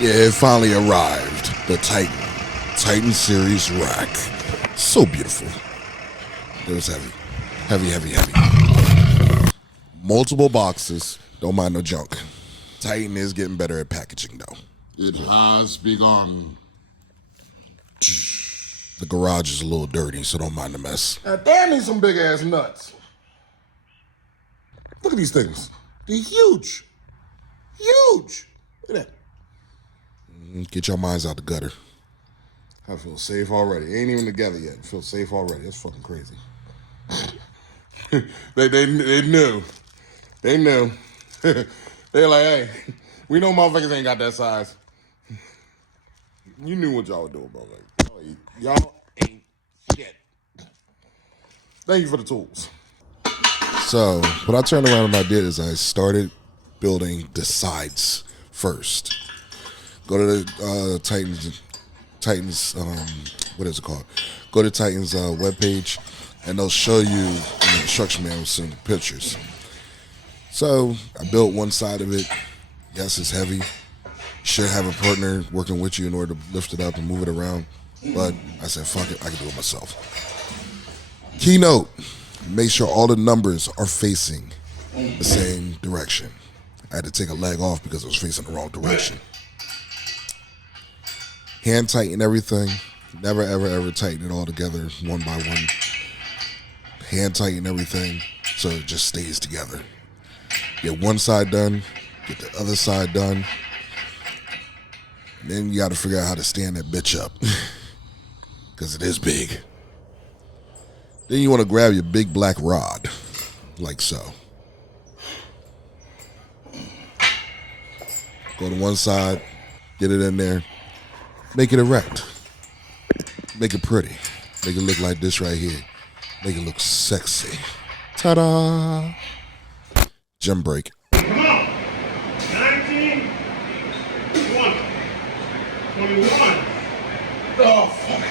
Yeah, it finally arrived. The Titan Series rack. So beautiful. It was heavy. Heavy. Multiple boxes. Don't mind no junk. Titan is getting better at packaging, though. It has begun. The garage is a little dirty, so don't mind the mess. Damn, these some big ass nuts. Look at these things. They're huge. Huge. Look at that. Get your minds out the gutter. I feel safe already. Ain't even together yet. I feel safe already. That's fucking crazy. They knew. They knew. They're like, hey, we know motherfuckers ain't got that size. You knew what y'all were doing, bro. Like, y'all ain't shit. Thank you for the tools. So what I turned around and I did is I started building the sides first. Go to the Titans. What is it called? Go to Titans webpage, and they'll show you in the instruction manual some pictures. So I built one side of it. Yes, it's heavy. Should have a partner working with you in order to lift it up and move it around. But I said, fuck it, I can do it myself. Keynote, make sure all the numbers are facing the same direction. I had to take a leg off because it was facing the wrong direction. Hand tighten everything. Never, ever tighten it all together one by one. Hand tighten everything so it just stays together. Get one side done, get the other side done. And then you got to figure out how to stand that bitch up because it is big. Then you want to grab your big black rod, like so. Go to one side, get it in there, make it erect, make it pretty, make it look like this right here, make it look sexy. Ta-da! Gym break. Come on. 19, 20, 21. Oh, fuck.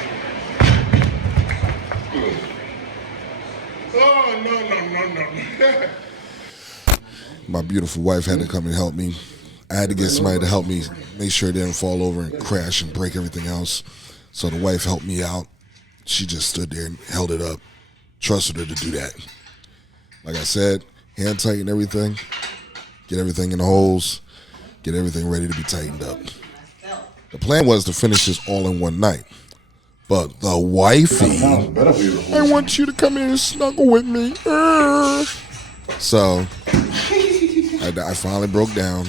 Oh, no. My beautiful wife had to come and help me. I had to get somebody to help me make sure it didn't fall over and crash and break everything else. So the wife helped me out. She just stood there and held it up. Trusted her to do that. Like I said, hand tighten everything, get everything in the holes, get everything ready to be tightened up. The plan was to finish this all in one night. But the wifey, I want you to come in and snuggle with me. So I finally broke down.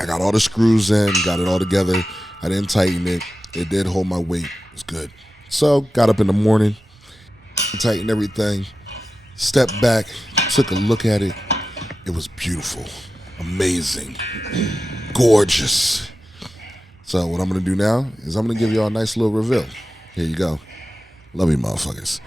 I got all the screws in, got it all together. I didn't tighten it. It did hold my weight. It was good. So got up in the morning, tightened everything, stepped back, took a look at it. It was beautiful, amazing, gorgeous. So what I'm going to do now is I'm going to give y'all a nice little reveal. Here you go. Love you, motherfuckers.